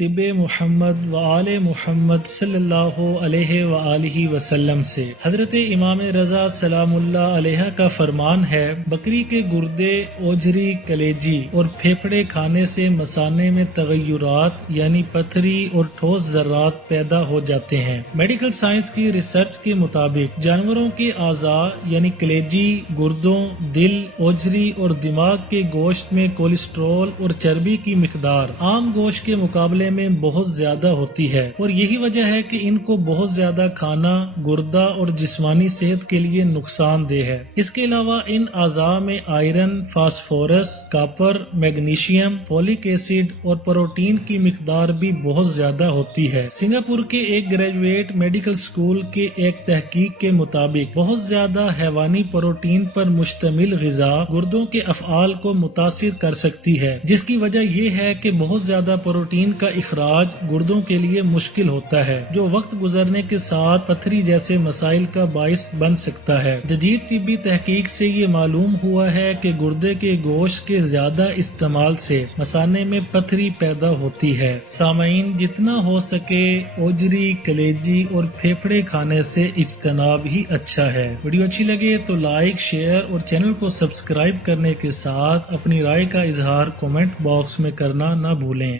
طب محمد و آل محمد صلی اللہ علیہ وآلہ وسلم سے۔ حضرت امام رضا سلام اللہ علیہ کا فرمان ہے، بکری کے گردے، اوجری، کلیجی اور پھیپھڑے کھانے سے مثانے میں تغیرات یعنی پتھری اور ٹھوس ذرات پیدا ہو جاتے ہیں۔ میڈیکل سائنس کی ریسرچ کے مطابق جانوروں کے اعضاء یعنی کلیجی، گردوں، دل، اوجری اور دماغ کے گوشت میں کولیسٹرول اور چربی کی مقدار عام گوشت کے مقابلے میں بہت زیادہ ہوتی ہے، اور یہی وجہ ہے کہ ان کو بہت زیادہ کھانا گردہ اور جسمانی صحت کے لیے نقصان دہ ہے۔ اس کے علاوہ ان اعضاء میں iron, phosphorus, copper, magnesium, folic acid اور پروٹین کی مقدار بھی بہت زیادہ ہوتی ہے۔ سنگاپور کے ایک گریجویٹ میڈیکل اسکول کے ایک تحقیق کے مطابق بہت زیادہ حیوانی پروٹین پر مشتمل غذا گردوں کے افعال کو متاثر کر سکتی ہے، جس کی وجہ یہ ہے کہ بہت زیادہ پروٹین کا اخراج گردوں کے لیے مشکل ہوتا ہے، جو وقت گزرنے کے ساتھ پتھری جیسے مسائل کا باعث بن سکتا ہے۔ جدید طبی تحقیق سے یہ معلوم ہوا ہے کہ گردے کے گوشت کے زیادہ استعمال سے مثانے میں پتھری پیدا ہوتی ہے۔ سامعین، جتنا ہو سکے اوجری، کلیجی اور پھیپھڑے کھانے سے اجتناب ہی اچھا ہے۔ ویڈیو اچھی لگے تو لائک، شیئر اور چینل کو سبسکرائب کرنے کے ساتھ اپنی رائے کا اظہار کمنٹ باکس میں کرنا نہ بھولیں۔